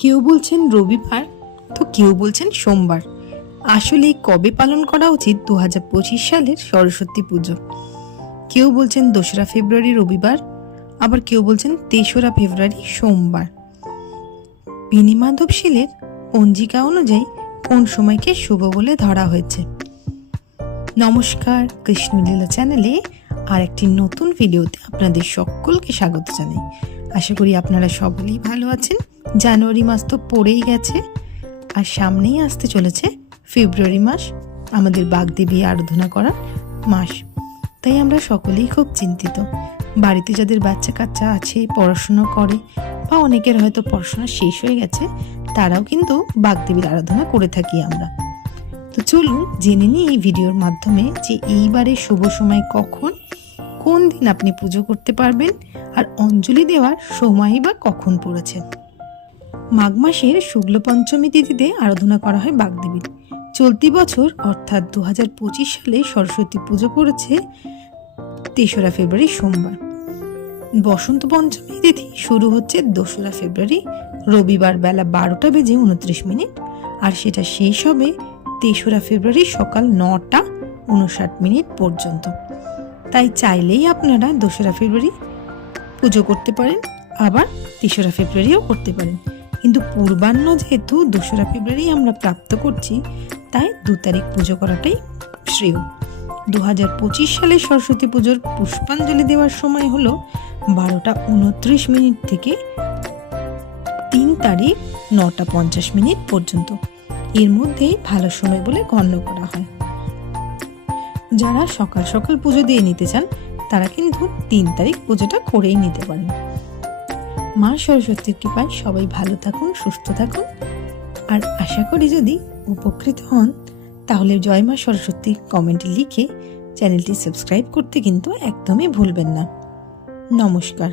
কেউ বলছেন রবিবার, তো কেউ বলছেন সোমবার। আসলে কবে পালন করা উচিত 2025 সালের সরস্বতী পুজো? কেউ বলছেন 2রা ফেব্রুয়ারি রবিবার, আবার কেউ বলছেন 3রা ফেব্রুয়ারি সোমবার। বিনিমাধবশীলের পঞ্জিকা অনুযায়ী কোন সময়কে শুভ বলে ধরা হয়েছে? নমস্কার, কৃষ্ণলীলা চ্যানেলে আর একটি নতুন ভিডিওতে আপনাদের সকলকে স্বাগত জানাই। আশা করি আপনারা সকলেই ভালো আছেন। জানুয়ারি মাস তো পড়েই গেছে, আর সামনেই আসতে চলেছে ফেব্রুয়ারি মাস, আমাদের বাগদেবী আরাধনা করার মাস। তাই আমরা সকলেই খুব চিন্তিত। বাড়িতে যাদের বাচ্চা কাচ্চা আছে, পড়াশোনা করে, বা অনেকের হয়তো পড়াশোনা শেষ হয়ে গেছে, তারাও কিন্তু বাগদেবীর আরাধনা করে থাকি আমরা। তো চলুন জেনে নিই এই ভিডিওর মাধ্যমে যে এইবারে শুভ সময় কখন, কোন দিন আপনি পুজো করতে পারবেন, আর অঞ্জলি দেওয়ার সময়ই বা কখন পড়েছে। মাঘ মাসের শুক্ল পঞ্চমী তিথিতে আরাধনা করা হয় বাগদেবীর। চলতি বছর অর্থাৎ 2025 সালে সরস্বতী পুজো পড়েছে 3রা ফেব্রুয়ারি সোমবার। বসন্ত পঞ্চমী তিথি শুরু হচ্ছে 2রা ফেব্রুয়ারি রবিবার বেলা 12টা বেজে 29 মিনিট, আর সেটা শেষ হবে 3রা ফেব্রুয়ারি সকাল 9টা 59 মিনিট পর্যন্ত। তাই চাইলেই আপনারা 2রা ফেব্রুয়ারি পুজো করতে পারেন, আবার 3রা ফেব্রুয়ারিও করতে পারেন। কিন্তু পূর্বাহ্ন যেহেতু 2রা ফেব্রুয়ারি আমরা প্রাপ্ত করছি, তাই 2 তারিখ পুজো করাটাই শ্রেয়। 2025 সালে সরস্বতী পুজোর পুষ্পাঞ্জলি দেওয়ার সময় হলো 12টা 29 মিনিট থেকে 3 তারিখ 9টা 50 মিনিট পর্যন্ত। এর মধ্যেই ভালো সময় বলে গণ্য করা হয়। যারা সকাল সকাল পুজো দিয়ে নিতে চান, তারা কিন্তু 3 তারিখ পুজোটা করেই নিতে পারেন। মা সরস্বতীর কৃপায় সবাই ভালো থাকুন, সুস্থ থাকুন, আর আশা করি যদি উপকৃত হন তাহলে জয় মা সরস্বতী কমেন্টে লিখে চ্যানেলটি সাবস্ক্রাইব করতে কিন্তু একদমই ভুলবেন না। নমস্কার।